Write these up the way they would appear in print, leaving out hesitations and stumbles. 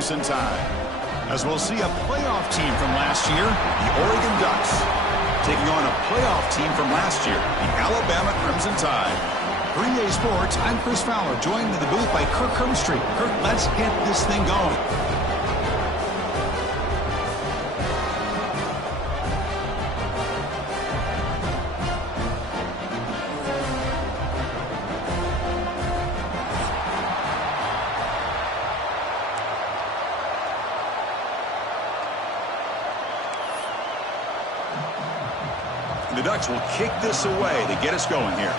Crimson Tide. As we'll see a playoff team from last year, the Oregon Ducks, taking on a playoff team from last year, the Alabama Crimson Tide. For EA Sports, I'm Chris Fowler, joined in the booth by Kirk Herbstreit. Kirk, let's get this thing going. The Ducks will kick this away to get us going here.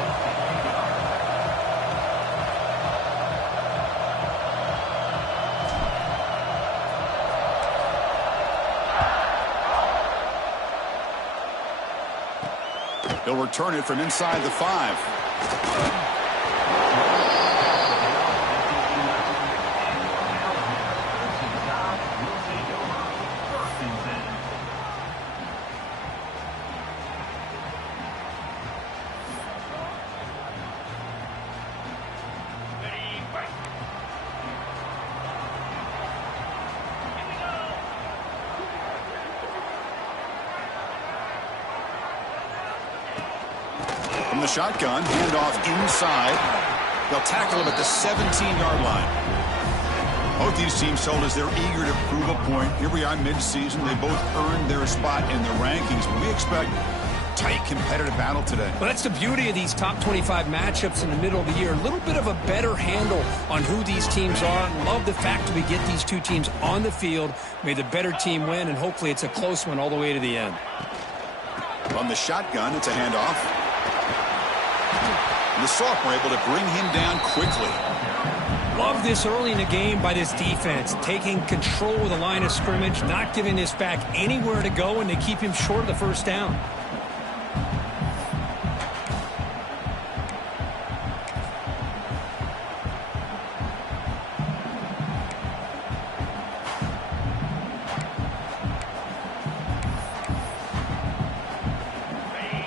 He'll return it from inside the 5. From the shotgun, handoff inside. They'll tackle him at the 17-yard line. Both these teams told us they're eager to prove a point. Here we are mid-season. They both earned their spot in the rankings, but we expect tight competitive battle today. Well, that's the beauty of these top 25 matchups in the middle of the year. A little bit of a better handle on who these teams are. Love the fact that we get these two teams on the field. May the better team win, and hopefully it's a close one all the way to the end. From the shotgun, it's a handoff. The sophomore able to bring him down quickly. Love this early in the game by this defense, taking control of the line of scrimmage, not giving this back anywhere to go, and they keep him short of the first down.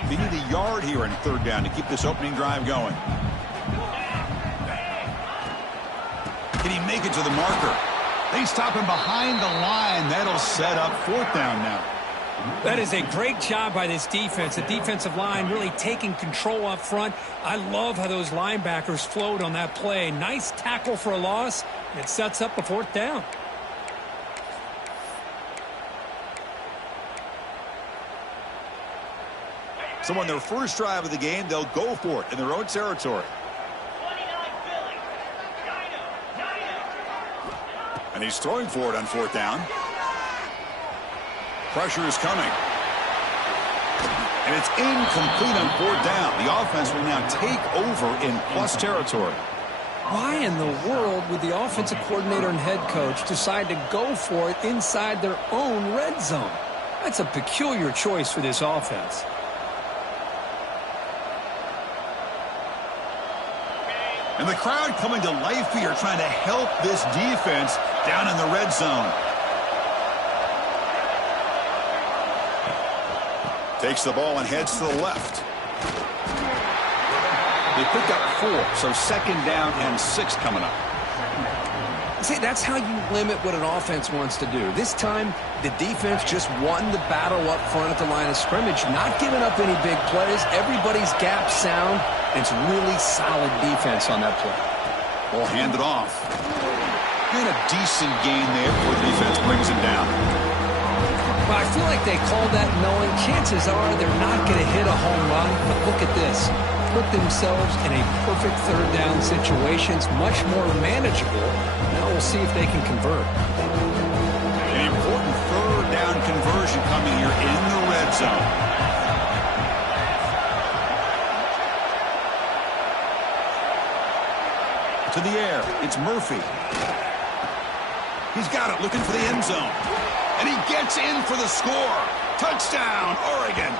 They need a yard here in third down to keep this opening drive going. Can he make it to the marker? They stop him behind the line. That'll set up fourth down now. That is a great job by this defense. The defensive line really taking control up front. I love how those linebackers flowed on that play. Nice tackle for a loss. It sets up a fourth down. So on their first drive of the game, they'll go for it in their own territory. And he's throwing for it on fourth down. Pressure is coming. And it's incomplete on fourth down. The offense will now take over in plus territory. Why in the world would the offensive coordinator and head coach decide to go for it inside their own red zone? That's a peculiar choice for this offense. And the crowd coming to life here, trying to help this defense down in the red zone. Takes the ball and heads to the left. They pick up 4, so second down and 6 coming up. See, that's how you limit what an offense wants to do. This time, the defense just won the battle up front at the line of scrimmage, not giving up any big plays. Everybody's gap sound. It's really solid defense on that play. Ball handed off. And a decent gain there before the defense brings him down. Well, I feel like they called that knowing chances are they're not going to hit a home run. But look at this. Put themselves in a perfect third down situation. It's much more manageable. Now we'll see if they can convert. An important third down conversion coming here in the red zone. To the air, it's Murphy. He's got it, looking for the end zone. And he gets in for the score. Touchdown, Oregon.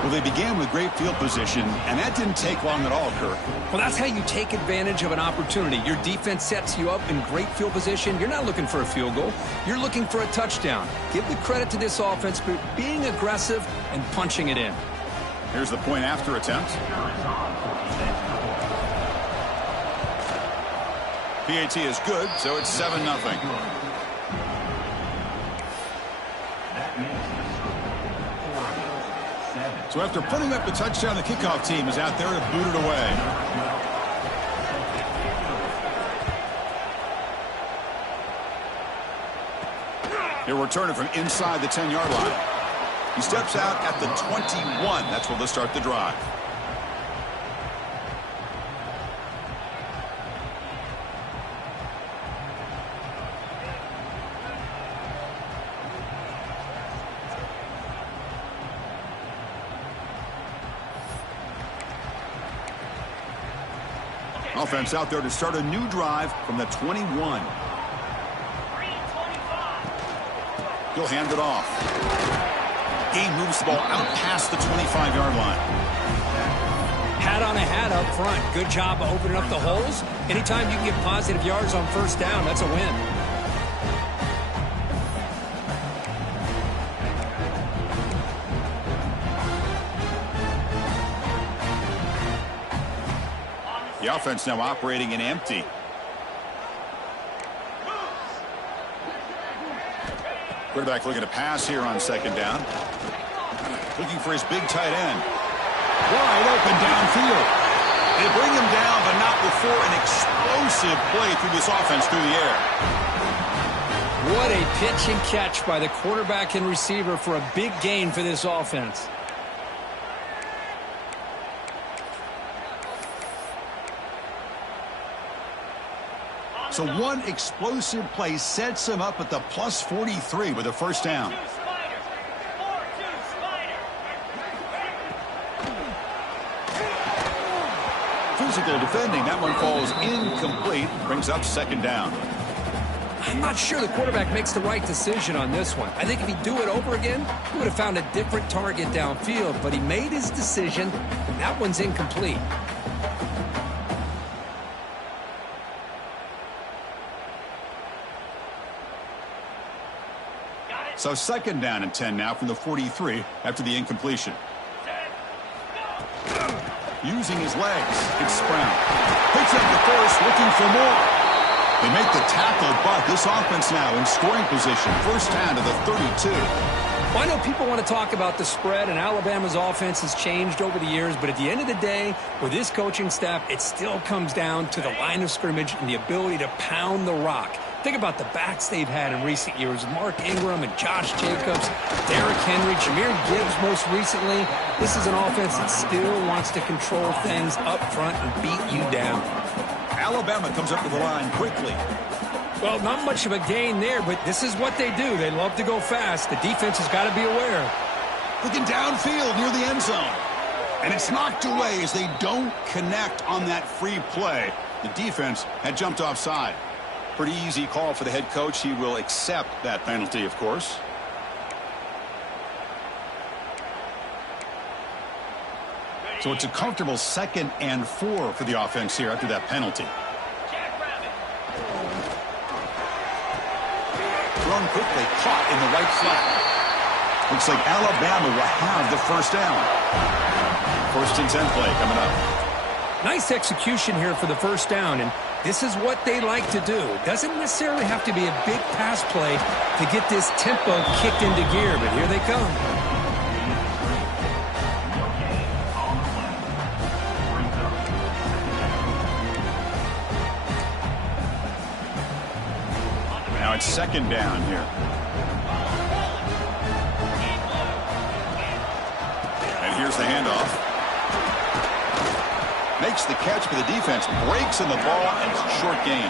Well, they began with great field position, and that didn't take long at all, Kirk. Well, that's how you take advantage of an opportunity. Your defense sets you up in great field position. You're not looking for a field goal. You're looking for a touchdown. Give the credit to this offense for being aggressive and punching it in. Here's the point after attempt. PAT is good, so it's 7-0. So after putting up the touchdown, the kickoff team is out there to boot it away. He'll return it from inside the 10-yard line. He steps out at the 21. That's where they'll start the drive. Offense out there to start a new drive from the 21. He'll hand it off. He moves the ball out past the 25-yard line. Hat on a hat up front. Good job of opening up the holes. Anytime you can get positive yards on first down, that's a win. The offense now operating in empty. Quarterback looking to pass here on second down. Looking for his big tight end. Wide open downfield. They bring him down, but not before an explosive play through this offense through the air. What a pitch and catch by the quarterback and receiver for a big gain for this offense. So one explosive play sets him up at the plus 43 with a first down. Physical defending. That one falls incomplete. Brings up second down. I'm not sure the quarterback makes the right decision on this one. I think if he'd do it over again, he would have found a different target downfield. But he made his decision, and that one's incomplete. So second down and 10 now from the 43 after the incompletion. Using his legs, it's Brown. Picks up the first, looking for more. They make the tackle, but this offense now in scoring position. First down to the 32. Well, I know people want to talk about the spread, and Alabama's offense has changed over the years, but at the end of the day, with this coaching staff, it still comes down to the line of scrimmage and the ability to pound the rock. Think about the backs they've had in recent years. Mark Ingram and Josh Jacobs, Derrick Henry, Jahmyr Gibbs most recently. This is an offense that still wants to control things up front and beat you down. Alabama comes up to the line quickly. Well, not much of a gain there, but this is what they do. They love to go fast. The defense has got to be aware. Looking downfield near the end zone. And it's knocked away as they don't connect on that free play. The defense had jumped offside. Pretty easy call for the head coach. He will accept that penalty, of course. So it's a comfortable 2nd and 4 for the offense here after that penalty. Thrown quickly, caught in the right flat. Looks like Alabama will have the first down. 1st and 10 play coming up. Nice execution here for the first down, and this is what they like to do. Doesn't necessarily have to be a big pass play to get this tempo kicked into gear, but here they come. Now it's 2nd down here. And here's the handoff. Makes the catch, but the defense breaks in the ball, and it's a short gain.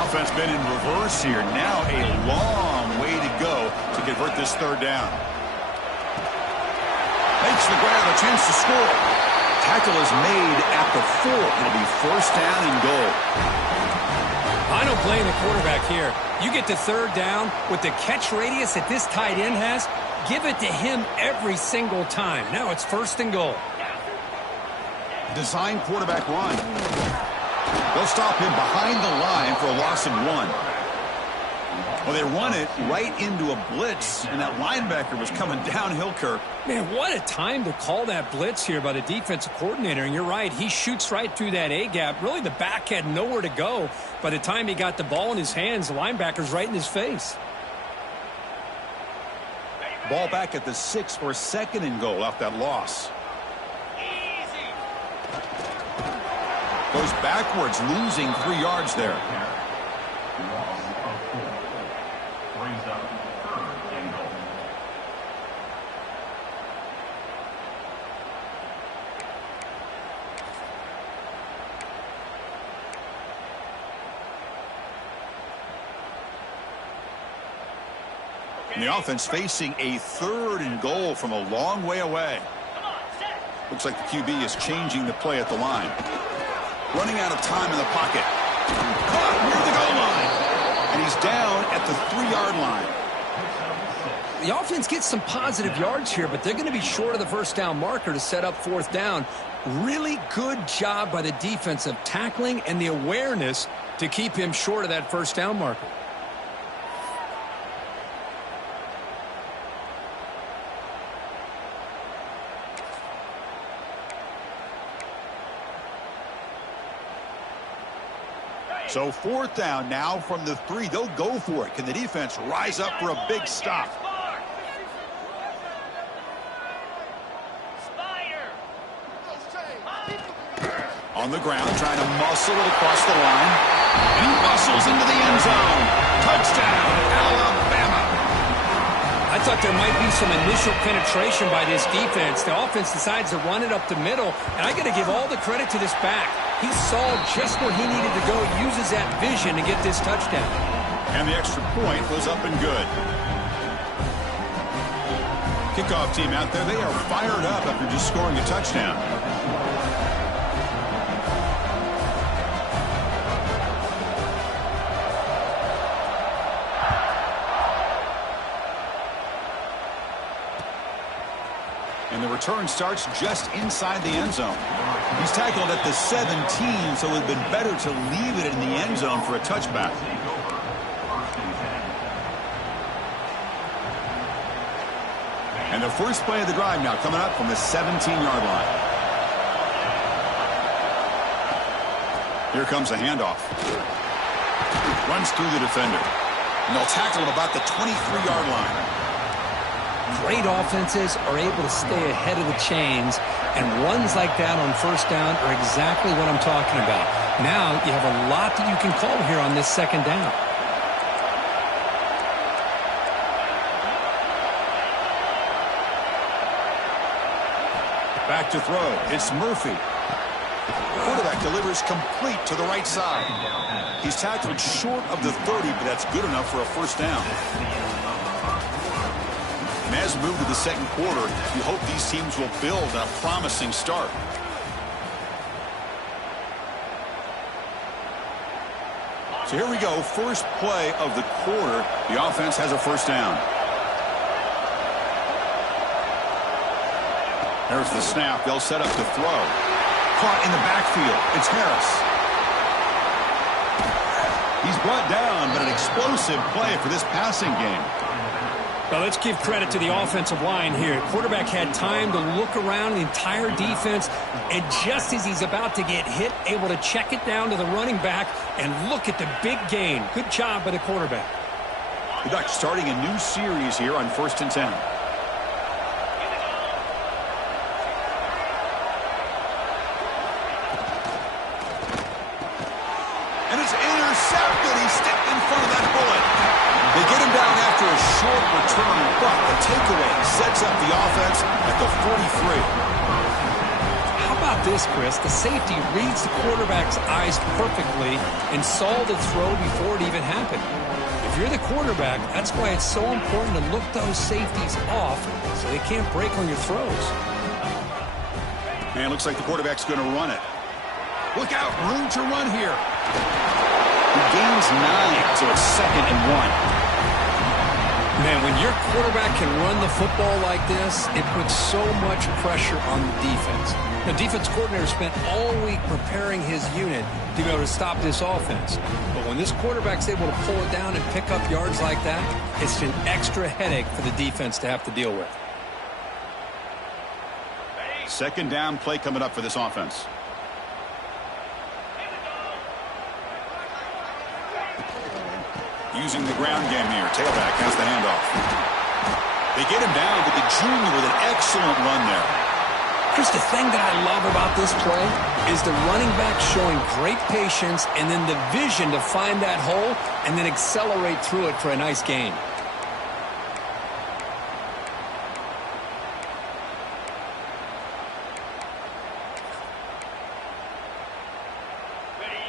Offense been in reverse here. Now a long way to go to convert this 3rd down. Makes the grab, a chance to score. Tackle is made at the 4. It'll be 1st down and goal. I don't blame the quarterback here. You get to 3rd down with the catch radius that this tight end has, give it to him every single time. Now it's 1st and goal. Design quarterback run. They'll stop him behind the line for a loss of 1. Well, they run it right into a blitz, and that linebacker was coming downhill, Kirk. Man, what a time to call that blitz here by the defensive coordinator. And you're right, he shoots right through that A-gap. Really, the back had nowhere to go. By the time he got the ball in his hands, the linebacker's right in his face. Ball back at the 6 for a 2nd and goal off that loss. Goes backwards, losing 3 yards there. And the offense facing a 3rd and goal from a long way away. Looks like the QB is changing the play at the line. Running out of time in the pocket. Caught near the goal line. And he's down at the 3-yard line. The offense gets some positive yards here, but they're going to be short of the first down marker to set up 4th down. Really good job by the defense of tackling and the awareness to keep him short of that first down marker. So 4th down now from the 3. They'll go for it. Can the defense rise up for a big stop? On the ground, trying to muscle it across the line. He muscles into the end zone. Touchdown, Alabama. I thought there might be some initial penetration by this defense. The offense decides to run it up the middle, and I got to give all the credit to this back. He saw just where he needed to go, uses that vision to get this touchdown. And the extra point was up and good. Kickoff team out there, they are fired up after just scoring a touchdown. And the return starts just inside the end zone. He's tackled at the 17, so it would have been better to leave it in the end zone for a touchback. And the first play of the drive now coming up from the 17-yard line. Here comes a handoff. Runs through the defender. And they'll tackle him about the 23-yard line. Great offenses are able to stay ahead of the chains, and runs like that on first down are exactly what I'm talking about. Now you have a lot that you can call here on this 2nd down. Back to throw. It's Murphy. Quarterback delivers complete to the right side. He's tackled short of the 30, but that's good enough for a first down. And as we move to the 2nd quarter, you hope these teams will build on a promising start. So here we go. First play of the quarter. The offense has a first down. There's the snap. They'll set up to throw. Caught in the backfield. It's Harris. He's brought down, but an explosive play for this passing game. Well, let's give credit to the offensive line here. Quarterback had time to look around the entire defense, and just as he's about to get hit, able to check it down to the running back, and look at the big gain. Good job by the quarterback. The Ducks starting a new series here on 1st and 10. And it's intercepted. He stepped in front of that bullet. They get him down after a short return, but the takeaway sets up the offense at the 43. How about this, Chris? The safety reads the quarterback's eyes perfectly and saw the throw before it even happened. If you're the quarterback, that's why it's so important to look those safeties off so they can't break on your throws. And it looks like the quarterback's going to run it. Look out, room to run here. He gains 9, so it's 2nd and 1. Man, when your quarterback can run the football like this, it puts so much pressure on the defense. The defense coordinator spent all week preparing his unit to be able to stop this offense. But when this quarterback's able to pull it down and pick up yards like that, it's an extra headache for the defense to have to deal with. Second down play coming up for this offense. Using the ground game here. Tailback has the handoff. They get him down to the junior with an excellent run there. Chris, the thing that I love about this play is the running back showing great patience and then the vision to find that hole and then accelerate through it for a nice gain.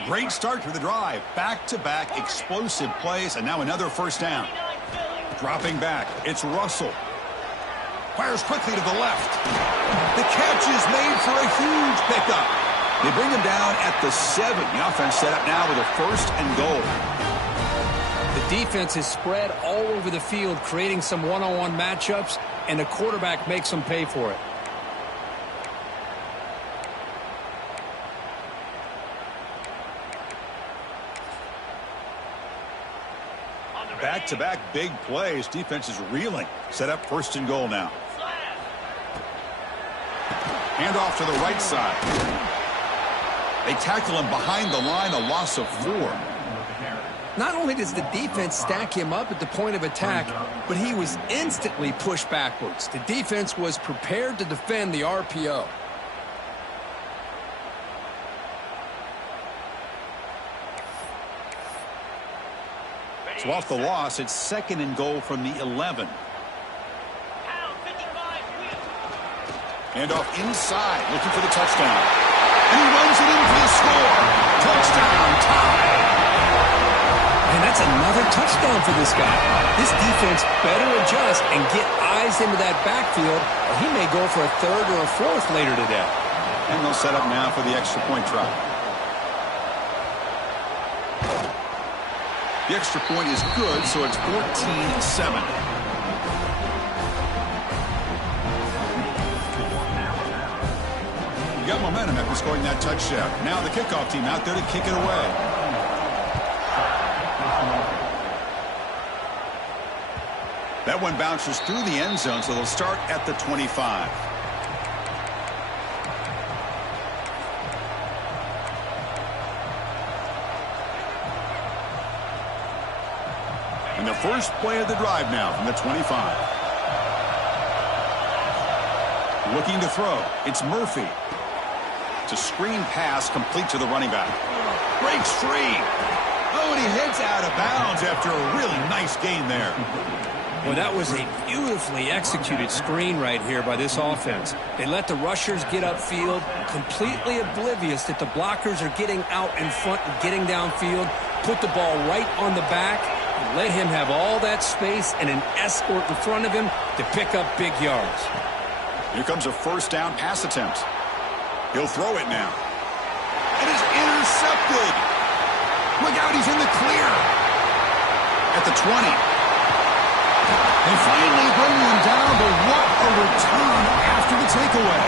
Great start to the drive. Back-to-back explosive plays, and now another first down. Dropping back, it's Russell. Fires quickly to the left. The catch is made for a huge pickup. They bring him down at the 7. The offense set up now with a first and goal. The defense is spread all over the field, creating some one-on-one matchups, and the quarterback makes them pay for it. Back-to-back big plays. Defense is reeling. Set up first and goal now. Handoff to the right side. They tackle him behind the line, a loss of 4. Not only does the defense stack him up at the point of attack, but he was instantly pushed backwards. The defense was prepared to defend the RPO. So off the loss, it's second and goal from the 11. Handoff inside, looking for the touchdown. And he runs it in for the score. Touchdown, tie. And that's another touchdown for this guy. This defense better adjust and get eyes into that backfield, or he may go for a third or a fourth later today. And they'll set up now for the extra point try. The extra point is good, so it's 14-7. You got momentum after scoring that touchdown. Now the kickoff team out there to kick it away. That one bounces through the end zone, so they'll start at the 25. And the first play of the drive now from the 25. Looking to throw. It's Murphy. It's a screen pass complete to the running back. Breaks free. Oh, and he heads out of bounds after a really nice gain there. Well, that was a beautifully executed screen right here by this offense. They let the rushers get upfield, completely oblivious that the blockers are getting out in front and getting downfield, put the ball right on the back, and let him have all that space and an escort in front of him to pick up big yards. Here comes a first down pass attempt. He'll throw it now. It is intercepted. Look out, he's in the clear. At the 20. They finally bring him down, but what a return after the takeaway.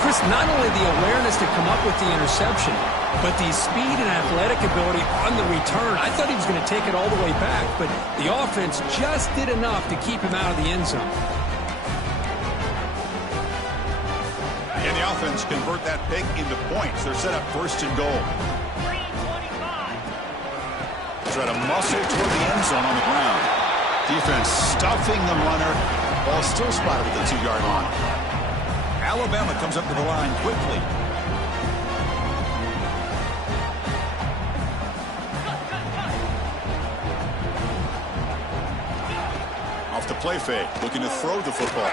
Chris, not only the awareness to come up with the interception, but the speed and athletic ability on the return. I thought he was going to take it all the way back, but the offense just did enough to keep him out of the end zone. And the offense convert that pick into points. They're set up first and goal. Try to muscle toward the end zone on the ground. Defense stuffing the runner. Ball still spotted at the 2-yard line. Alabama comes up to the line quickly. Off the play fake, looking to throw the football.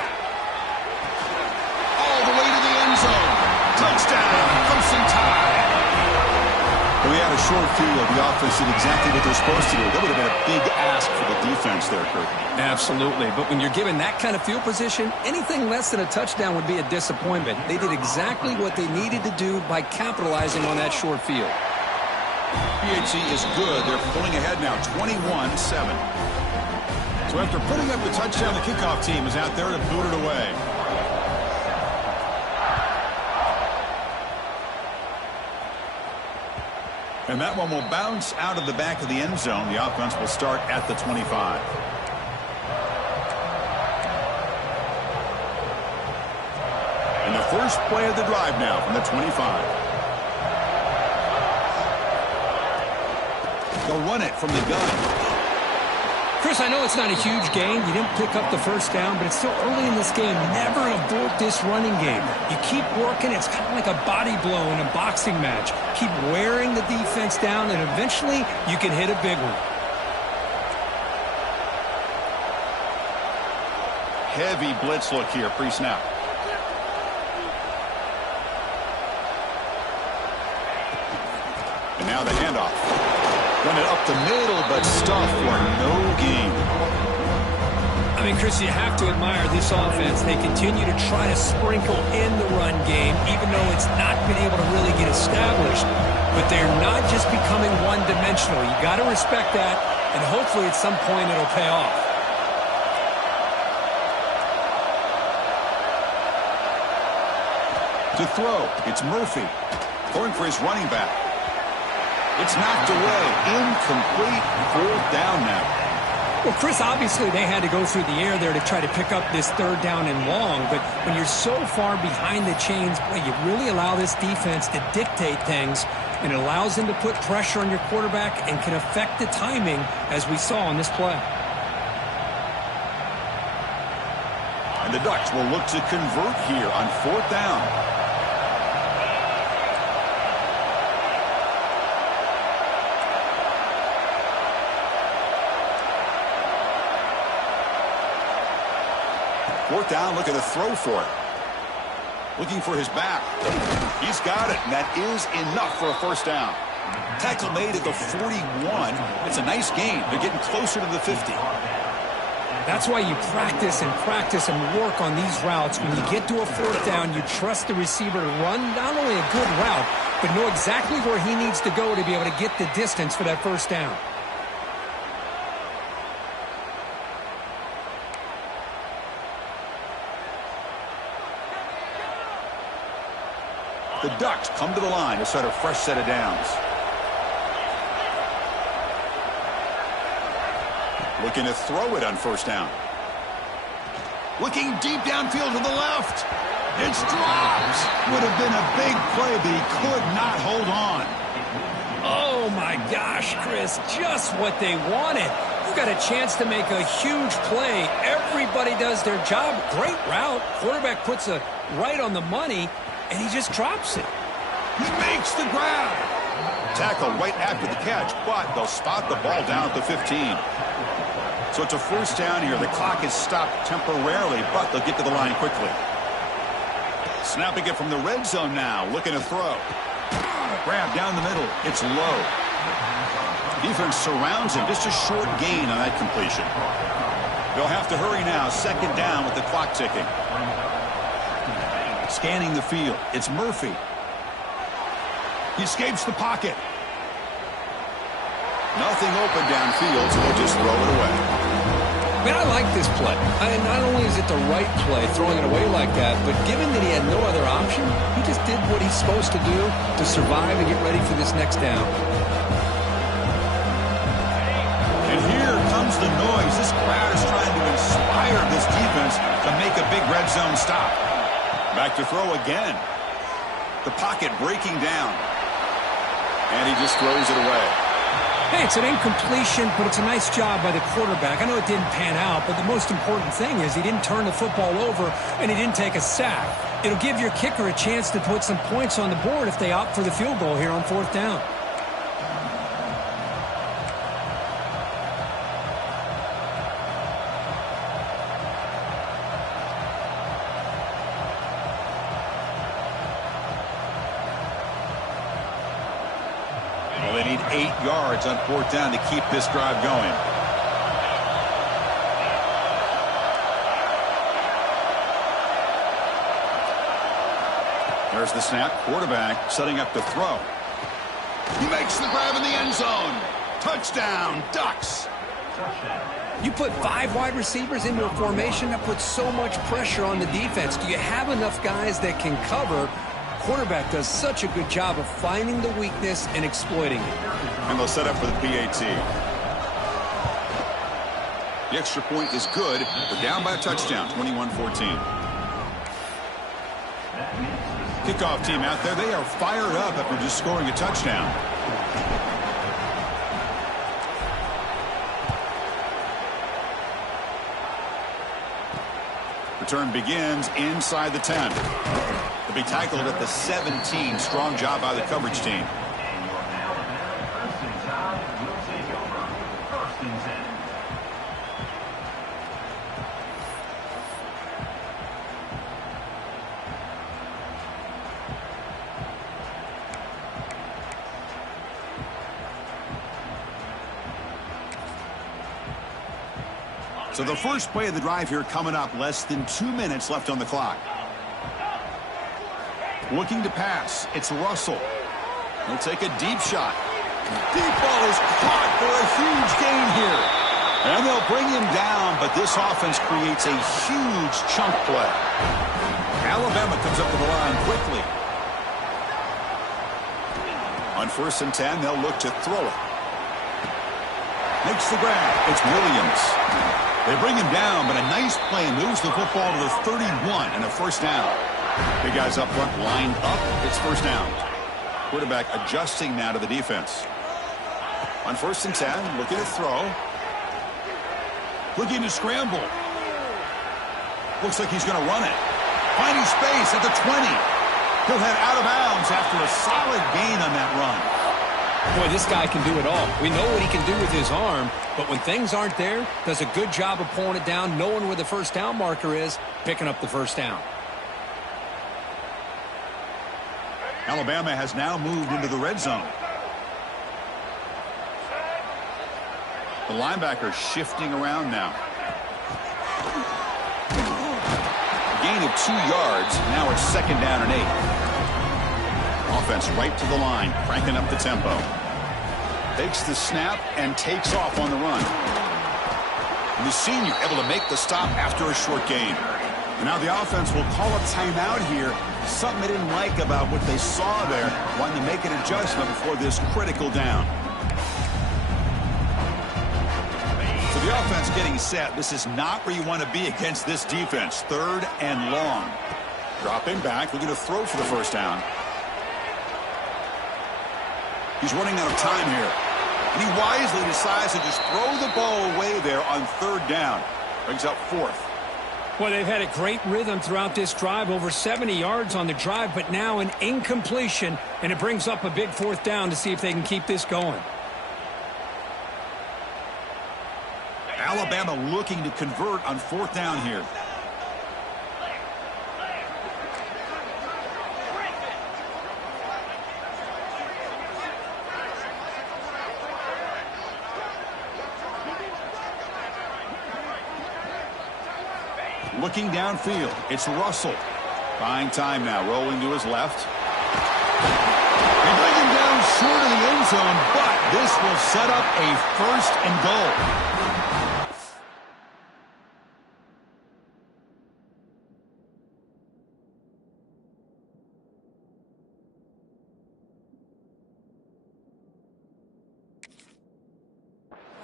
All the way to the end zone. Touchdown, Crimson Tide. We had a short field. The offense did exactly what they're supposed to do. That would have been a big ask for the defense there, Kurt. Absolutely. But when you're given that kind of field position, anything less than a touchdown would be a disappointment. They did exactly what they needed to do by capitalizing on that short field. PHC is good. They're pulling ahead now, 21-7. So after putting up the touchdown, the kickoff team is out there to boot it away. And that one will bounce out of the back of the end zone. The offense will start at the 25. And the first play of the drive now from the 25. They'll run it from the gun. Chris, I know it's not a huge gain. You didn't pick up the first down, but it's still early in this game. Never abort this running game. You keep working. It's kind of like a body blow in a boxing match. Keep wearing the defense down, and eventually you can hit a big one. Heavy blitz look here, pre-snap. And now the handoff. Run it up the middle, but stuff for no gain. I mean, Chris, you have to admire this offense. They continue to try to sprinkle in the run game, even though it's not been able to really get established. But they're not just becoming one-dimensional. You got to respect that, and hopefully at some point it'll pay off. To throw, it's Murphy. Going for his running back. It's knocked away. Incomplete. 4th down now. Well, Chris, obviously they had to go through the air there to try to pick up this 3rd down and long. But when you're so far behind the chains, boy, you really allow this defense to dictate things. And it allows them to put pressure on your quarterback and can affect the timing, as we saw on this play. And the Ducks will look to convert here on 4th down. Fourth down, look at the throw for it. Looking for his back. He's got it, and that is enough for a 1st down. Tackle made at the 41. It's a nice gain. They're getting closer to the 50. That's why you practice and work on these routes. When you get to a 4th down, you trust the receiver to run not only a good route, but know exactly where he needs to go to be able to get the distance for that 1st down. The Ducks come to the line to set a fresh set of downs. Looking to throw it on 1st down. Looking deep downfield to the left. It's dropped. Would have been a big play, but he could not hold on. Oh, my gosh, Chris, just what they wanted. You got a chance to make a huge play. Everybody does their job. Great route. Quarterback puts it right on the money, and he just drops it. He makes the grab. Tackle right after the catch, but they'll spot the ball down at the 15. So it's a 1st down here. The clock is stopped temporarily, but they'll get to the line quickly. Snapping it from the red zone now, looking to throw. Grab down the middle. It's low. Defense surrounds him. Just a short gain on that completion. They'll have to hurry now. 2nd down with the clock ticking. Scanning the field. It's Murphy. He escapes the pocket. Nothing open downfield, so they'll just throw it away. Man, I like this play. Not only is it the right play, throwing it away like that, but given that he had no other option, he just did what he's supposed to do to survive and get ready for this next down. And here comes the noise. This crowd is trying to inspire this defense to make a big red zone stop. Back to throw again. The pocket breaking down. And he just throws it away. Hey, it's an incompletion, but it's a nice job by the quarterback. I know it didn't pan out, but the most important thing is he didn't turn the football over and he didn't take a sack. It'll give your kicker a chance to put some points on the board if they opt for the field goal here on 4th down. Well, they need 8 yards on 4th down to keep this drive going. There's the snap. Quarterback setting up to throw. He makes the grab in the end zone. Touchdown, Ducks. You put 5 wide receivers into a formation that puts so much pressure on the defense. Do you have enough guys that can cover? Quarterback does such a good job of finding the weakness and exploiting it. And they'll set up for the PAT. The extra point is good. They're down by a touchdown, 21-14. Kickoff team out there, they are fired up after just scoring a touchdown. Return begins inside the 10. They'll be tackled at the 17. Strong job by the coverage team. So the first play of the drive here coming up. Less than 2 minutes left on the clock. Looking to pass. It's Russell. He'll take a deep shot. Deep ball is caught for a huge gain here. And they'll bring him down, but this offense creates a huge chunk play. Alabama comes up to the line quickly. On 1st and 10, they'll look to throw it. Makes the grab. It's Williams. They bring him down, but a nice play moves the football to the 31 and a first down. Big guys up front lined up. It's first down. Quarterback adjusting now to the defense. On 1st and 10, looking to throw. Looking to scramble. Looks like he's going to run it. Finding space at the 20. He'll head out of bounds after a solid gain on that run. Boy, this guy can do it all. We know what he can do with his arm, but when things aren't there, does a good job of pulling it down, knowing where the first down marker is, picking up the first down. Alabama has now moved into the red zone. The linebacker shifting around now. A gain of 2 yards. Now it's 2nd down and 8. Offense right to the line, cranking up the tempo. Takes the snap and takes off on the run. And the senior able to make the stop after a short gain. And now the offense will call a timeout here. Something they didn't like about what they saw there. Wanting to make an adjustment before this critical down. So the offense getting set. This is not where you want to be against this defense. 3rd and long. Dropping back, looking to throw for the first down. He's running out of time here. And he wisely decides to just throw the ball away there on 3rd down. Brings up 4th. Well, they've had a great rhythm throughout this drive. Over 70 yards on the drive, but now an incompletion. And it brings up a big 4th down to see if they can keep this going. Alabama looking to convert on 4th down here. Looking downfield, it's Russell. Buying time now, rolling to his left. They bring him down short of the end zone, but this will set up a 1st and goal.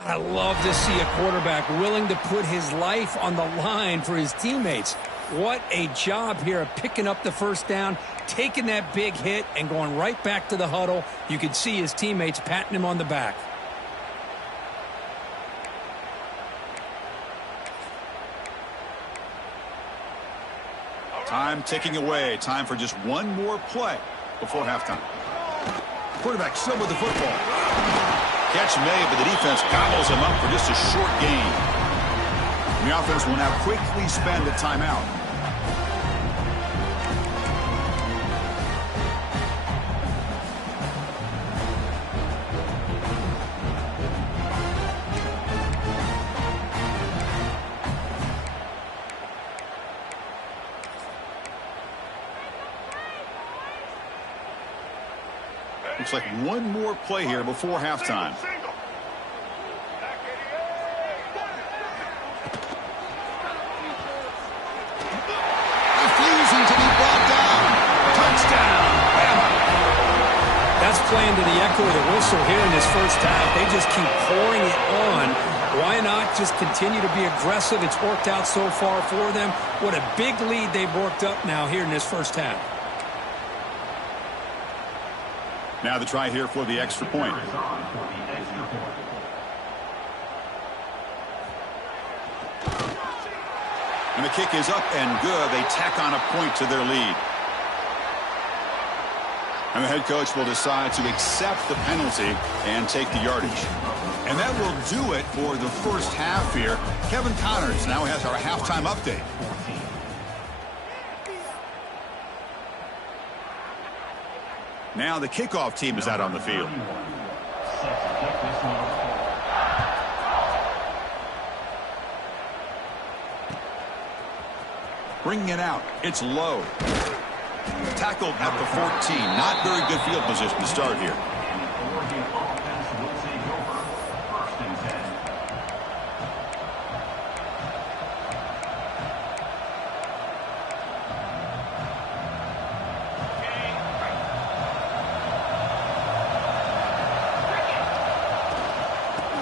I love to see a quarterback willing to put his life on the line for his teammates. What a job here of picking up the first down, taking that big hit, and going right back to the huddle. You can see his teammates patting him on the back. Time ticking away. Time for just one more play before halftime. Quarterback still with the football. Catch made, but the defense gobbles him up for just a short gain. And the offense will now quickly spend a timeout. Looks like one more play here before halftime. exactly the whistle here in this first half. They just keep pouring it on. Why not just continue to be aggressive? It's worked out so far for them. What a big lead they've worked up now here in this first half. Now the try here for the extra point. And the kick is up and good. They tack on a point to their lead. And the head coach will decide to accept the penalty and take the yardage. And that will do it for the first half here. Kevin Connors now has our halftime update. Now the kickoff team is out on the field. Bringing it out. It's low. Tackled at the 14. Not very good field position to start here.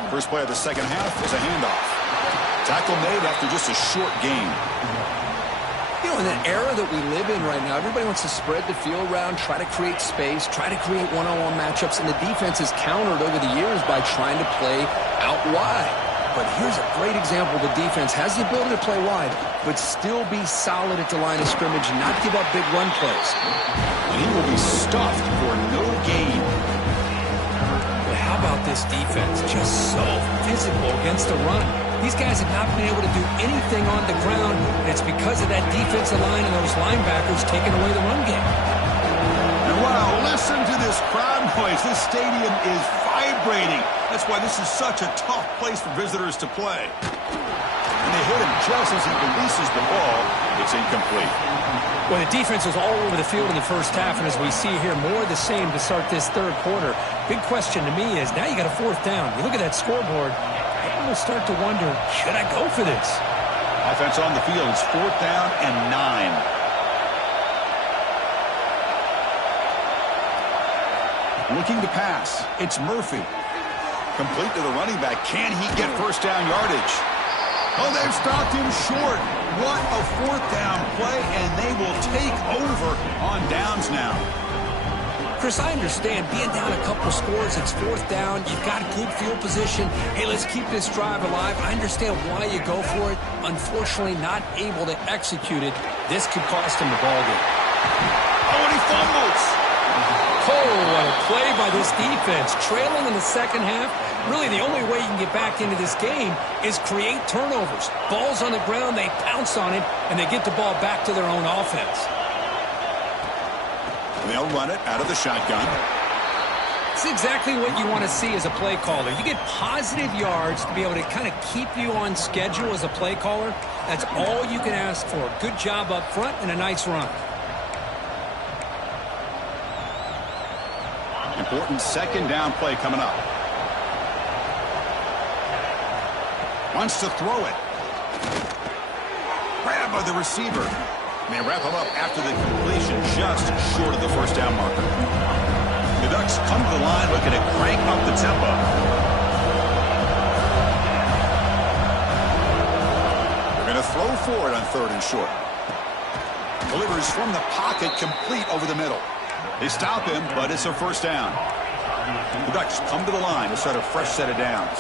First play of the second half is a handoff. Tackle made after just a short gain. You know, in the era that we live in right now, everybody wants to spread the field around, try to create space, try to create one-on-one matchups, and the defense has countered over the years by trying to play out wide. But here's a great example. The defense has the ability to play wide, but still be solid at the line of scrimmage and not give up big run plays. And he will be stuffed for no gain. How about this defense? Just so physical against the run. These guys have not been able to do anything on the ground, and it's because of that defensive line and those linebackers taking away the run game. And wow, listen to this crowd noise. This stadium is vibrating. That's why this is such a tough place for visitors to play. And they hit him just as he releases the ball. It's incomplete. Well, the defense was all over the field in the first half, and as we see here, more of the same to start this third quarter. Big question to me is, now you got a fourth down. You look at that scoreboard, you almost start to wonder, should I go for this? Offense on the field. It's 4th down and 9. Looking to pass. It's Murphy. Complete to the running back. Can he get first down yardage? Oh, they've stopped him short. What a 4th down play, and they will take over on downs now. Chris, I understand being down a couple scores, it's 4th down, you've got good field position. Hey, let's keep this drive alive. I understand why you go for it. Unfortunately, not able to execute it. This could cost him the ball game. Oh, and he fumbles. Oh, what a play by this defense. Trailing in the second half. Really, the only way you can get back into this game is create turnovers. Ball's on the ground, they pounce on it, and they get the ball back to their own offense. They'll run it out of the shotgun. It's exactly what you want to see as a play caller. You get positive yards to be able to kind of keep you on schedule as a play caller. That's all you can ask for. Good job up front and a nice run. Important second down play coming up. Wants to throw it. Grabbed by the receiver. And they wrap him up after the completion, just short of the first down marker. The Ducks come to the line looking to crank up the tempo. They're going to throw for it on 3rd and short. Delivers from the pocket, complete over the middle. They stop him, but it's a first down. The Ducks come to the line to start a fresh set of downs.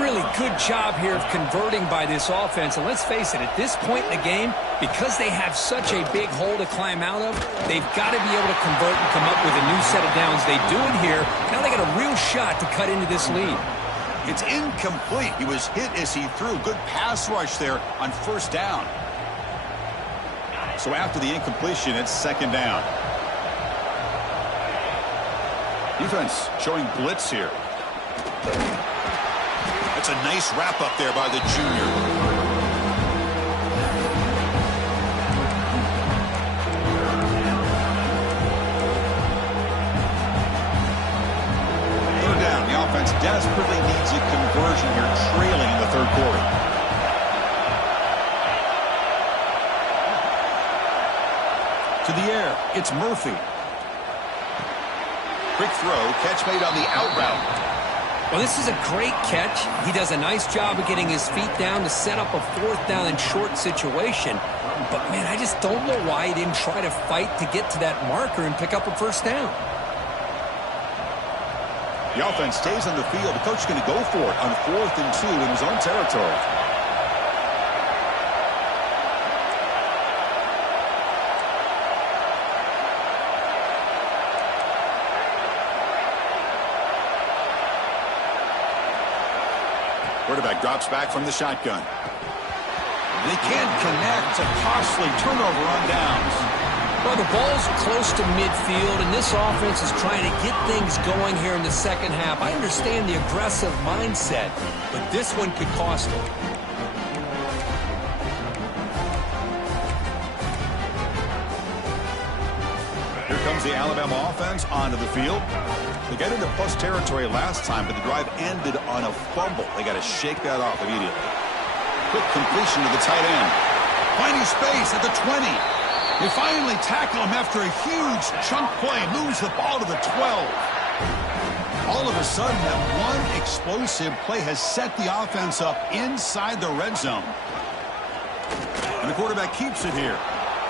Really good job here of converting by this offense. And let's face it, at this point in the game, because they have such a big hole to climb out of, they've got to be able to convert and come up with a new set of downs. They do it here. Now they got a real shot to cut into this lead. It's incomplete. He was hit as he threw. Good pass rush there on first down. So after the incompletion, it's second down. Defense showing blitz here. That's a nice wrap up there by the junior. Third down. The offense desperately needs a conversion here, trailing in the third quarter. To the air. It's Murphy. Quick throw, catch made on the out route. Well, this is a great catch. He does a nice job of getting his feet down to set up a fourth down and short situation. But, man, I just don't know why he didn't try to fight to get to that marker and pick up a first down. The offense stays on the field. The coach is going to go for it on 4th and 2 in his own territory. Quarterback drops back from the shotgun. They can't connect. A costly turnover on downs. Well, the ball's close to midfield, and this offense is trying to get things going here in the second half. I understand the aggressive mindset, but this one could cost them. Here comes the Alabama offense onto the field. They got into plus territory last time, but the drive ended on a fumble. They got to shake that off immediately. Quick completion to the tight end. Finding space at the 20. They finally tackle him after a huge chunk play. Moves the ball to the 12. All of a sudden, that one explosive play has set the offense up inside the red zone. And the quarterback keeps it here.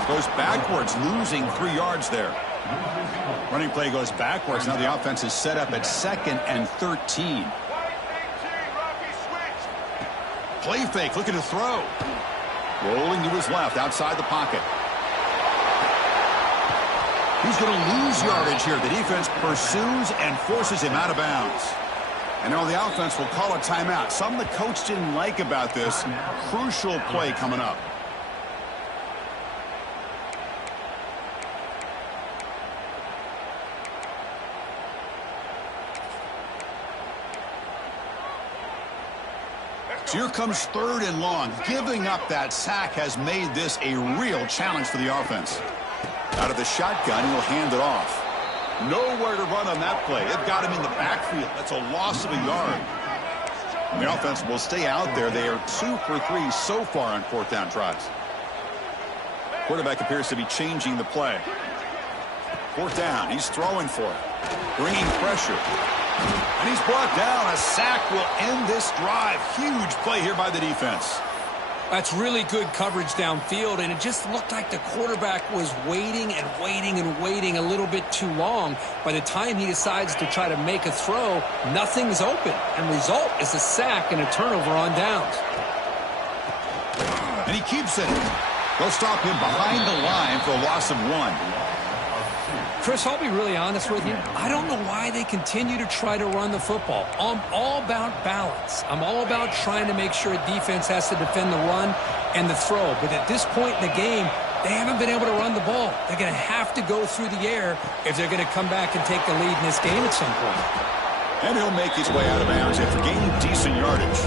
Goes backwards, losing 3 yards there. Running play goes backwards. Now the offense is set up at 2nd and 13. Play fake, looking to throw. Rolling to his left, outside the pocket. He's going to lose yardage here. The defense pursues and forces him out of bounds. And now the offense will call a timeout. Something the coach didn't like about this. Crucial play coming up. So here comes 3rd and long. Giving up that sack has made this a real challenge for the offense. Out of the shotgun, he'll hand it off. Nowhere to run on that play. It got him in the backfield. That's a loss of a yard. And the offense will stay out there. They are 2 for 3 so far on 4th down tries. Quarterback appears to be changing the play. 4th down. He's throwing for it. Bringing pressure. And he's brought down. A sack will end this drive. Huge play here by the defense. That's really good coverage downfield, and it just looked like the quarterback was waiting and waiting and waiting a little bit too long. By the time he decides to try to make a throw, nothing's open. And result is a sack and a turnover on downs. And he keeps it. They'll stop him behind the line for a loss of 1. Chris, I'll be really honest with you. I don't know why they continue to try to run the football. I'm all about balance. I'm all about trying to make sure a defense has to defend the run and the throw. But at this point in the game, they haven't been able to run the ball. They're going to have to go through the air if they're going to come back and take the lead in this game at some point. And he'll make his way out of bounds after gaining decent yardage.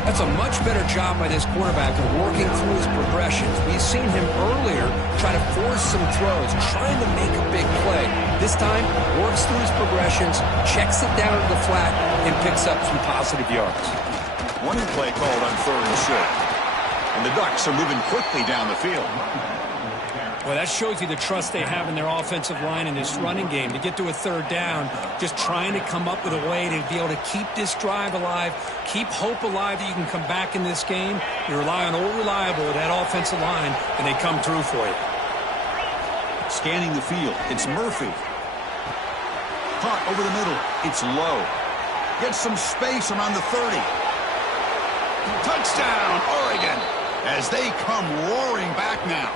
That's a much better job by this quarterback of working through his progressions. We've seen him earlier try to force some throws, trying to make a big play. This time, works through his progressions, checks it down to the flat, and picks up some positive yards. Warning play called on 3rd and short. And the Ducks are moving quickly down the field. Well, that shows you the trust they have in their offensive line in this running game. To get to a 3rd down, just trying to come up with a way to be able to keep this drive alive, keep hope alive that you can come back in this game. You rely on Old Reliable, that offensive line, and they come through for you. Scanning the field, it's Murphy. Caught over the middle, it's low. Gets some space around the 30. Touchdown, Oregon, as they come roaring back now.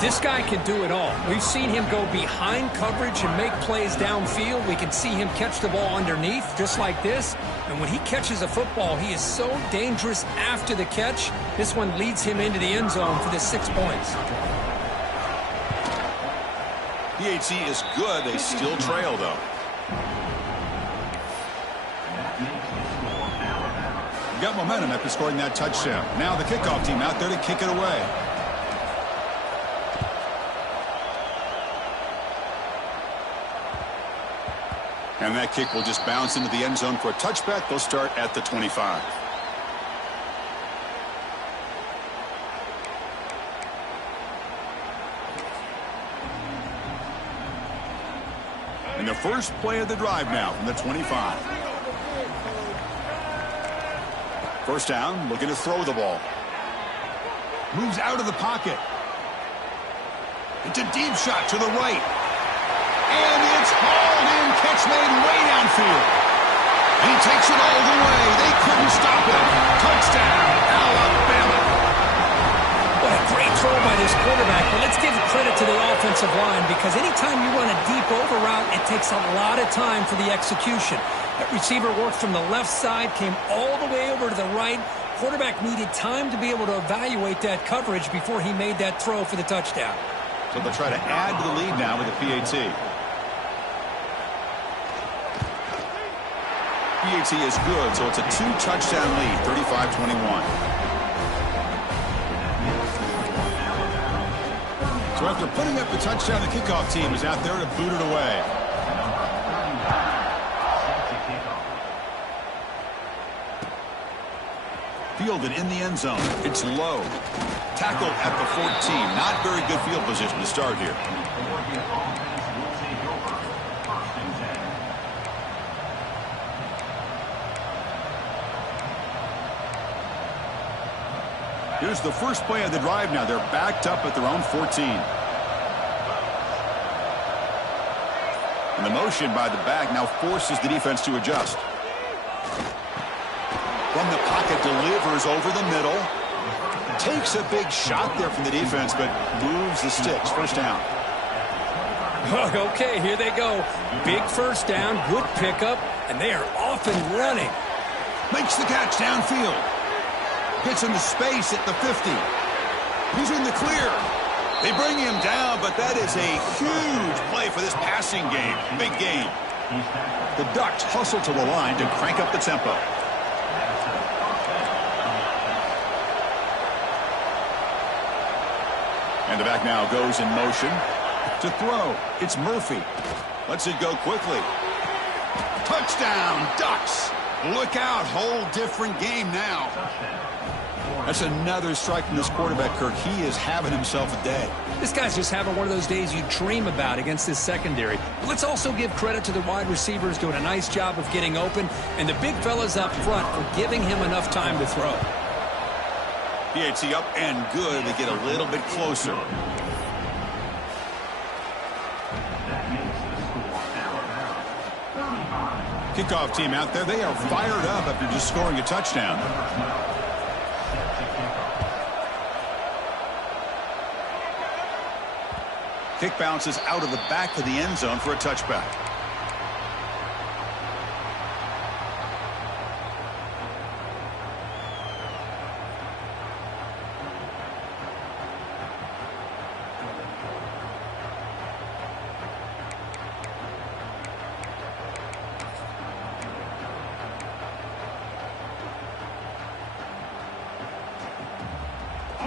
This guy can do it all. We've seen him go behind coverage and make plays downfield. We can see him catch the ball underneath just like this. And when he catches a football, he is so dangerous after the catch. This one leads him into the end zone for the 6 points. PHC is good. They still trail, though. Got momentum after scoring that touchdown. Now the kickoff team out there to kick it away. And that kick will just bounce into the end zone for a touchback. They'll start at the 25. And the first play of the drive now from the 25. First down, looking to throw the ball. Moves out of the pocket. It's a deep shot to the right. And it's hauled in, catch made way downfield. And he takes it all the way. They couldn't stop him. Touchdown, Alabama. What a great throw by this quarterback. But let's give credit to the offensive line, because anytime you run a deep over route, it takes a lot of time for the execution. That receiver worked from the left side, came all the way over to the right. Quarterback needed time to be able to evaluate that coverage before he made that throw for the touchdown. So they'll try to add to the lead now with the PAT. PAT is good, so it's a 2-touchdown lead, 35-21. So after putting up the touchdown, the kickoff team is out there to boot it away. Fielded in the end zone. It's low. Tackled at the 14. Not very good field position to start here. Here's the first play of the drive now. They're backed up at their own 14. And the motion by the back now forces the defense to adjust. From the pocket, delivers over the middle. Takes a big shot there from the defense, but moves the sticks. First down. Okay, here they go. Big first down, good pickup, and they are off and running. Makes the catch downfield. Gets into space at the 50. He's in the clear. They bring him down, but that is a huge play for this passing game. Big game. The Ducks hustle to the line to crank up the tempo. And the back now goes in motion. To throw, it's Murphy. Lets it go quickly. Touchdown, Ducks. Look out, whole different game now. That's another strike from this quarterback, Kirk. He is having himself a day. This guy's just having one of those days you dream about against this secondary. Let's also give credit to the wide receivers doing a nice job of getting open, and the big fellas up front for giving him enough time to throw. PAT up and good to get a little bit closer. Kickoff team out there. They are fired up after just scoring a touchdown. Kick bounces out of the back of the end zone for a touchback.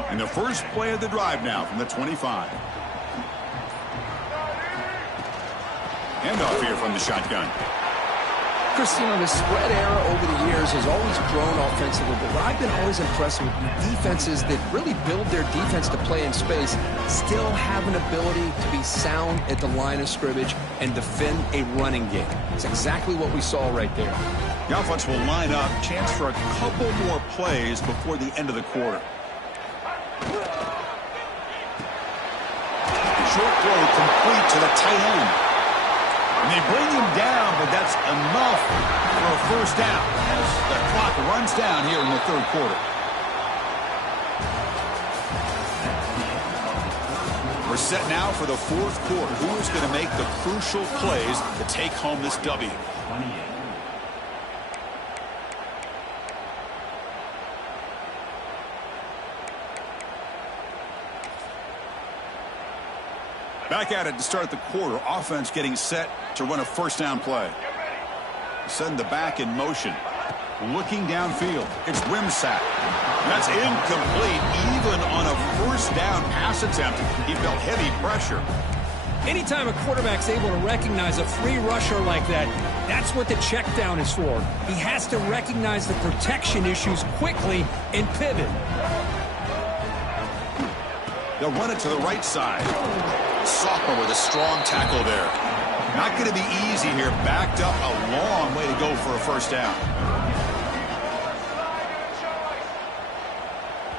And the first play of the drive now from the 25. Handoff here from the shotgun. Chris, you know, the spread era over the years has always grown offensively, but what I've been always impressed with defenses that really build their defense to play in space still have an ability to be sound at the line of scrimmage and defend a running game. It's exactly what we saw right there. The offense will line up. Chance for a couple more plays before the end of the quarter. Short throw complete to the tight end. And they bring him down, but that's enough for a first down as the clock runs down here in the third quarter. We're set now for the fourth quarter. Who is going to make the crucial plays to take home this W? Back at it to start the quarter. Offense getting set to run a first down play. Send the back in motion. Looking downfield. It's Wimsatt. That's incomplete. Even on a first down pass attempt, he felt heavy pressure. Anytime a quarterback's able to recognize a free rusher like that, that's what the check down is for. He has to recognize the protection issues quickly and pivot. They'll run it to the right side. Sophomore with a strong tackle there. Not going to be easy here. Backed up a long way to go for a first down.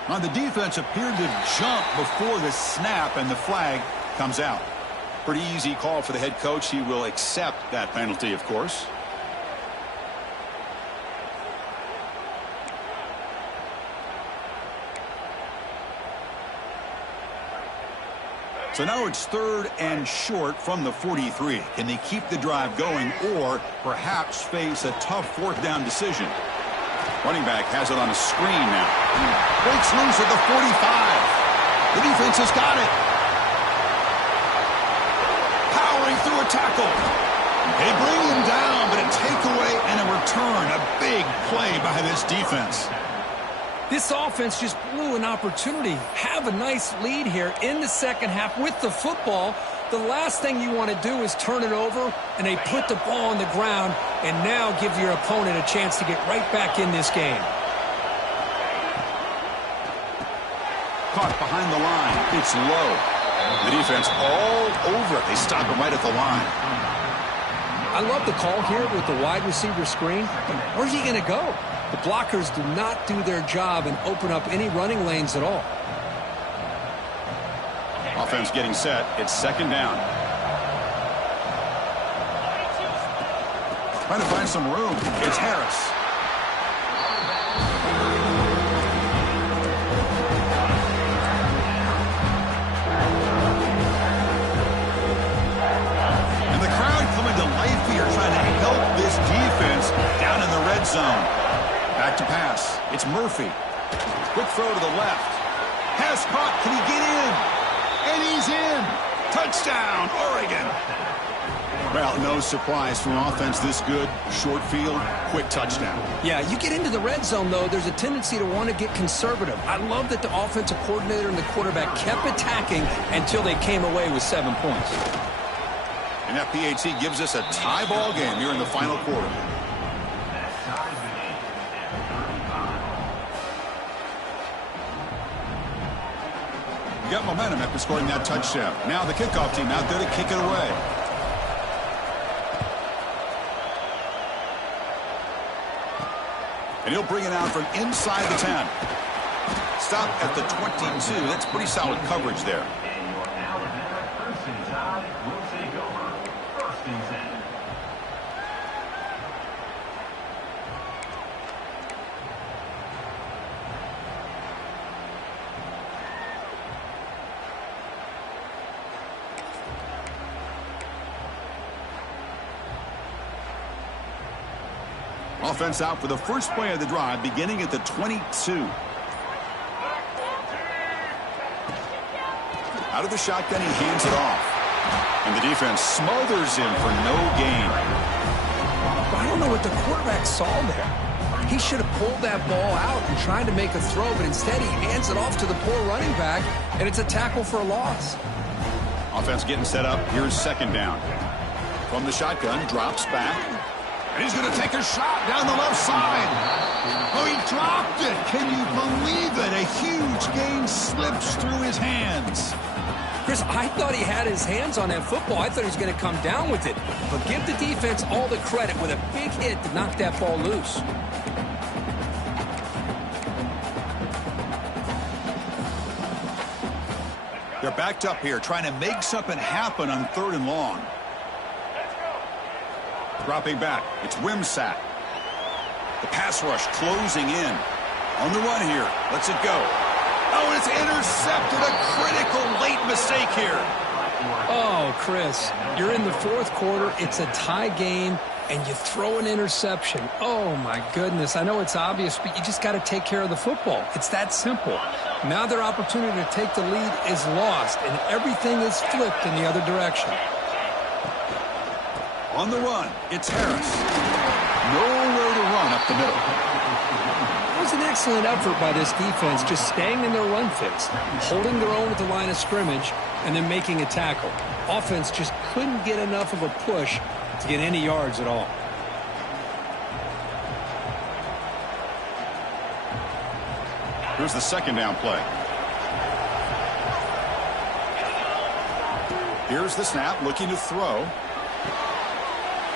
On the defense appeared to jump before the snap, and the flag comes out. Pretty easy call for the head coach. He will accept that penalty, of course. So now it's 3rd and short from the 43. Can they keep the drive going or perhaps face a tough 4th down decision? Running back has it on a screen now. Breaks loose at the 45. The defense has got it. Powering through a tackle. They bring him down, but a takeaway and a return. A big play by this defense. This offense just blew an opportunity. Have a nice lead here in the second half with the football. The last thing you want to do is turn it over, and they put the ball on the ground and now give your opponent a chance to get right back in this game. Caught behind the line. It's low. The defense all over it. They stop him right at the line. I love the call here with the wide receiver screen. Where's he going to go? The blockers do not do their job and open up any running lanes at all. Offense getting set. It's 2nd down. Trying to find some room. It's Harris. And the crowd coming to life here, trying to help this defense down in the red zone. Back to pass. It's Murphy. Quick throw to the left. Pass caught. Can he get in? And he's in. Touchdown, Oregon. Well, no surprise from offense this good. Short field, quick touchdown. Yeah, you get into the red zone, though, there's a tendency to want to get conservative. I love that the offensive coordinator and the quarterback kept attacking until they came away with 7 points. And that PAT gives us a tie ball game here in the final quarter. Got momentum after scoring that touchdown. Now the kickoff team out there to kick it away. And he'll bring it out from inside the 10. Stop at the 22. That's pretty solid coverage there. Offense out for the first play of the drive, beginning at the 22. Out of the shotgun, he hands it off. And the defense smothers him for no gain. I don't know what the quarterback saw there. He should have pulled that ball out and tried to make a throw, but instead he hands it off to the poor running back, and it's a tackle for a loss. Offense getting set up. Here's 2nd down. From the shotgun, drops back. And he's going to take a shot down the left side. Oh, he dropped it. Can you believe it? A huge gain slips through his hands. Chris, I thought he had his hands on that football. I thought he was going to come down with it. But give the defense all the credit with a big hit to knock that ball loose. They're backed up here, trying to make something happen on 3rd and long. Dropping back, it's Wimsatt. The pass rush closing in. On the run here, lets it go. Oh, and it's intercepted. A critical late mistake here. Oh, Chris, you're in the 4th quarter. It's a tie game, and you throw an interception. Oh, my goodness. I know it's obvious, but you just got to take care of the football. It's that simple. Now their opportunity to take the lead is lost, and everything is flipped in the other direction. On the run, it's Harris. Nowhere to run up the middle. It was an excellent effort by this defense, just staying in their run fits, holding their own at the line of scrimmage, and then making a tackle. Offense just couldn't get enough of a push to get any yards at all. Here's the 2nd down play. Here's the snap, looking to throw.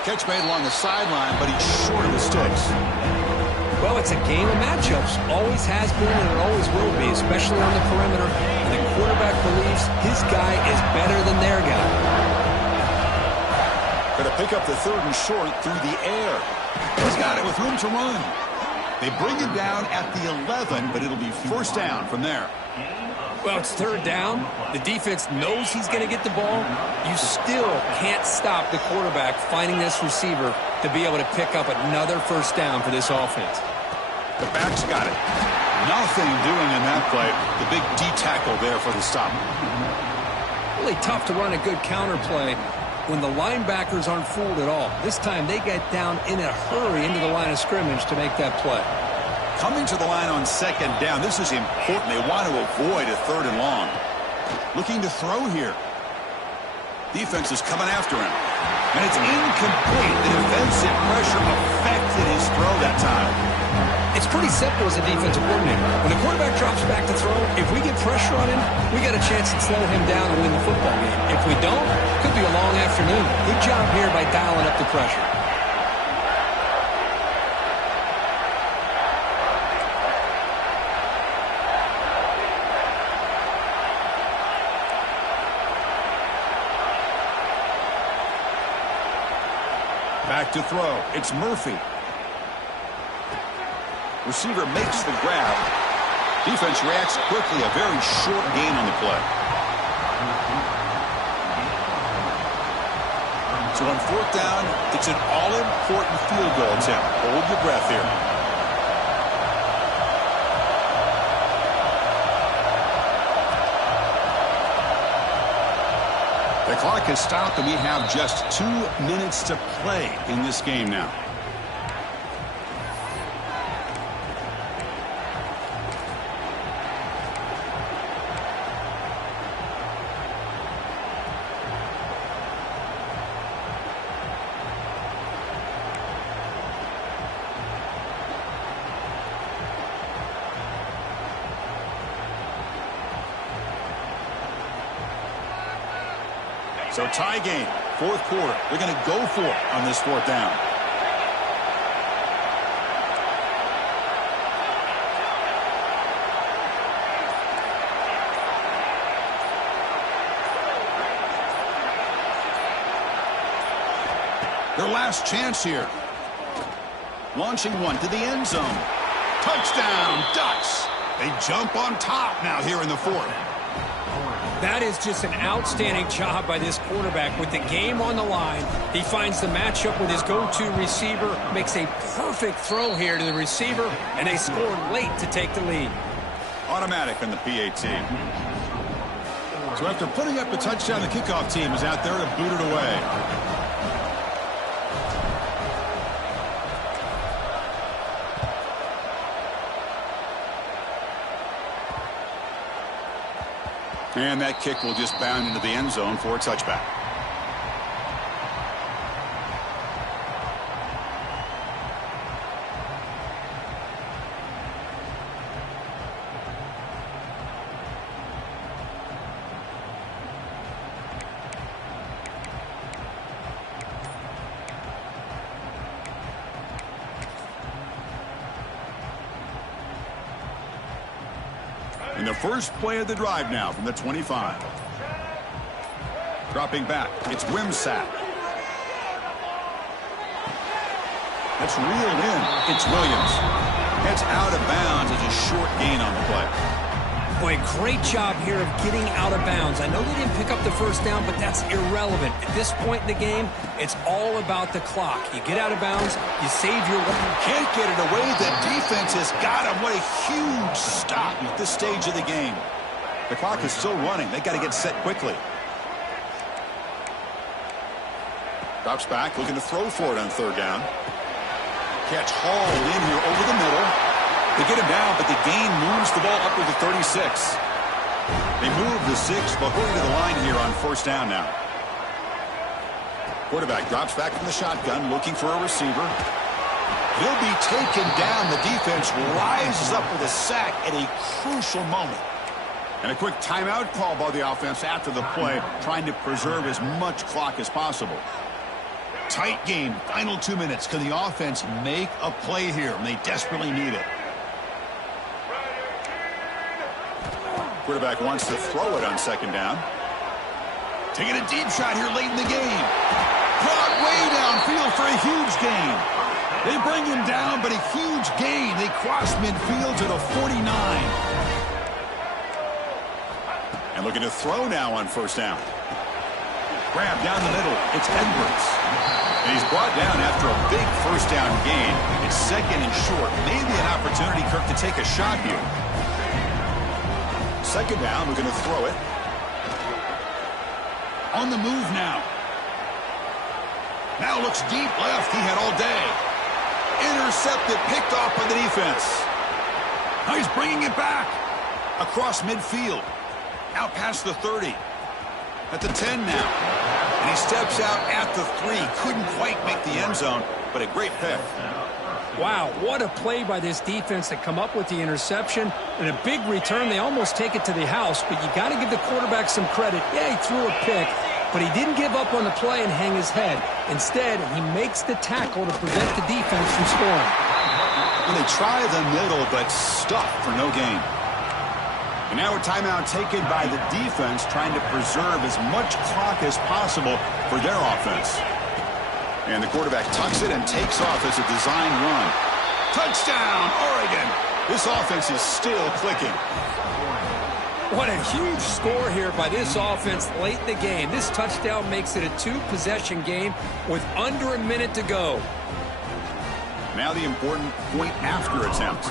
Catch made along the sideline, but he's short of the sticks. Well, it's a game of matchups. Always has been and it always will be, especially on the perimeter. And the quarterback believes his guy is better than their guy. Going to pick up the 3rd and short through the air. He's got it with room to run. They bring him down at the 11, but it'll be 1st down from there. Well, it's 3rd down. The defense knows he's going to get the ball. You still can't stop the quarterback finding this receiver to be able to pick up another 1st down for this offense. The back's got it. Nothing doing in that play. The big D tackle there for the stop. Really tough to run a good counter play when the linebackers aren't fooled at all. This time they get down in a hurry into the line of scrimmage to make that play. Coming to the line on 2nd down, this is important. They want to avoid a 3rd and long. Looking to throw here. Defense is coming after him. And it's incomplete. The defensive pressure affected his throw that time. It's pretty simple as a defensive coordinator. When the quarterback drops back to throw, if we get pressure on him, we got a chance to slow him down and win the football game. If we don't, could be a long afternoon. Good job here by dialing up the pressure. Back to throw. It's Murphy. Receiver makes the grab. Defense reacts quickly. A very short gain on the play. So on 4th down, it's an all-important field goal attempt. Hold your breath here. The clock has stopped, and we have just 2 minutes to play in this game now. So tie game, 4th quarter. They're going to go for it on this 4th down. Their last chance here. Launching one to the end zone. Touchdown, Ducks. They jump on top now here in the 4th. That is just an outstanding job by this quarterback. With the game on the line, he finds the matchup with his go-to receiver, makes a perfect throw here to the receiver, and they scored late to take the lead. Automatic on the PAT. So after putting up a touchdown, the kickoff team is out there to boot it away. And that kick will just bound into the end zone for a touchback. In the first play of the drive now from the 25. Dropping back, it's Wimsatt. That's reeled in. It's Williams. Heads out of bounds as a short gain on the play. Boy, great job here of getting out of bounds. I know they didn't pick up the 1st down, but that's irrelevant. At this point in the game, it's all about the clock. You get out of bounds, you save your life. Can't get it away. The defense has got him. What a huge stop at this stage of the game. The clock is still running. They got to get set quickly. Drops back, looking to throw for it on 3rd down. Catch hauled in here over the middle. They get him down, but the gain moves the ball up to the 36. They move the 6, but hurry to the line here on 1st down now. Quarterback drops back from the shotgun, looking for a receiver. He'll be taken down. The defense rises up with a sack at a crucial moment. And a quick timeout call by the offense after the play, trying to preserve as much clock as possible. Tight game, final 2 minutes. Can the offense make a play here? And they desperately need it. Quarterback wants to throw it on second down. Taking a deep shot here late in the game. Brought way downfield for a huge gain. They bring him down, but a huge gain. They cross midfield to the 49. And looking to throw now on first down. Grab down the middle. It's Edwards. And he's brought down after a big first down gain. It's second and short. Maybe an opportunity, Kirk, to take a shot here. Second down, we're going to throw it. On the move now. Now looks deep left. He had all day. Intercepted, picked off by the defense. Now he's bringing it back. Across midfield. Out past the 30. At the 10 now. And he steps out at the 3. Couldn't quite make the end zone, but a great pick. Wow, what a play by this defense to come up with the interception. And a big return. They almost take it to the house, but you got to give the quarterback some credit. Yeah, he threw a pick, but he didn't give up on the play and hang his head. Instead, he makes the tackle to prevent the defense from scoring. Well, they try the middle, but stuck for no gain. And now a timeout taken by the defense, trying to preserve as much clock as possible for their offense. And the quarterback tucks it and takes off as a design run. Touchdown, Oregon! This offense is still clicking. What a huge score here by this offense late in the game. This touchdown makes it a 2-possession game with under a minute to go. Now the important point after attempt.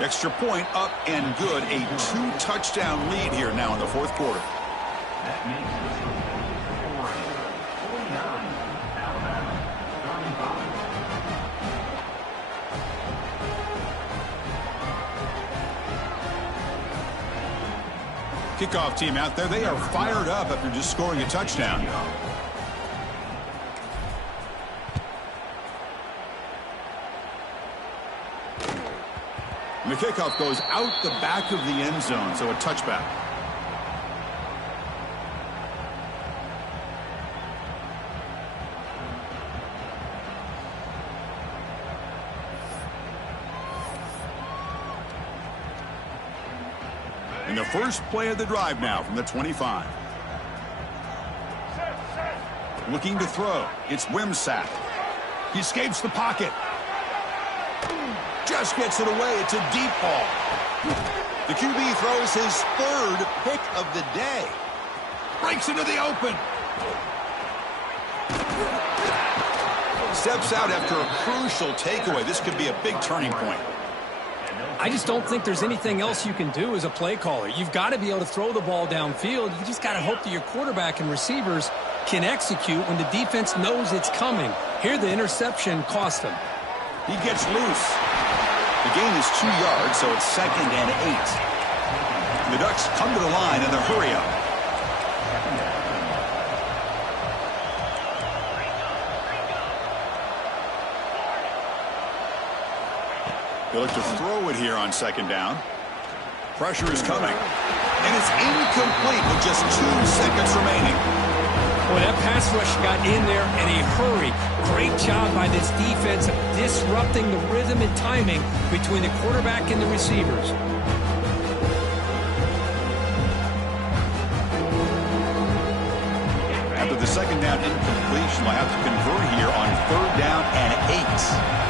Extra point up and good. A 2-touchdown lead here now in the fourth quarter. Kickoff team out there. They are fired up after just scoring a touchdown. And the kickoff goes out the back of the end zone, so a touchback. And the first play of the drive now from the 25. Looking to throw. It's Wimsatt. He escapes the pocket. Just gets it away. It's a deep ball. The QB throws his third pick of the day. Breaks into the open. Steps out after a crucial takeaway. This could be a big turning point. I just don't think there's anything else you can do as a play caller. You've got to be able to throw the ball downfield. You just got to hope that your quarterback and receivers can execute when the defense knows it's coming. Here, the interception cost him. He gets loose. The gain is 2 yards, so it's 2nd and 8. The Ducks come to the line in the hurry-up. They look to throw it here on second down. Pressure is coming. And it's incomplete with just 2 seconds remaining. Well, that pass rush got in there in a hurry. Great job by this defense of disrupting the rhythm and timing between the quarterback and the receivers. After the second down incompletion, we'll have to convert here on 3rd down and 8.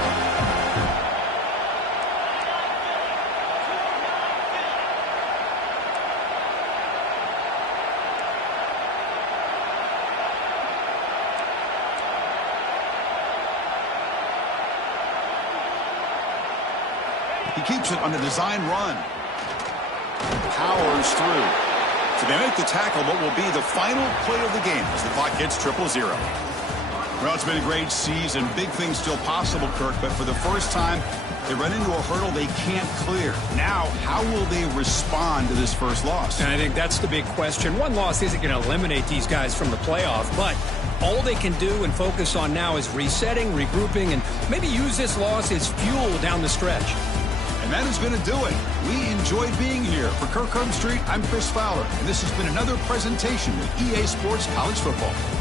He keeps it on the design run. Powers through. So they make the tackle, but will be the final play of the game as the clock hits 0-0. Well, it's been a great season. Big things still possible, Kirk, but for the first time, they run into a hurdle they can't clear. Now, how will they respond to this first loss? And I think that's the big question. One loss isn't going to eliminate these guys from the playoff, but all they can do and focus on now is resetting, regrouping, and maybe use this loss as fuel down the stretch. And that is going to do it. We enjoyed being here. For Kirkland Street, I'm Chris Fowler, and this has been another presentation of EA Sports College Football.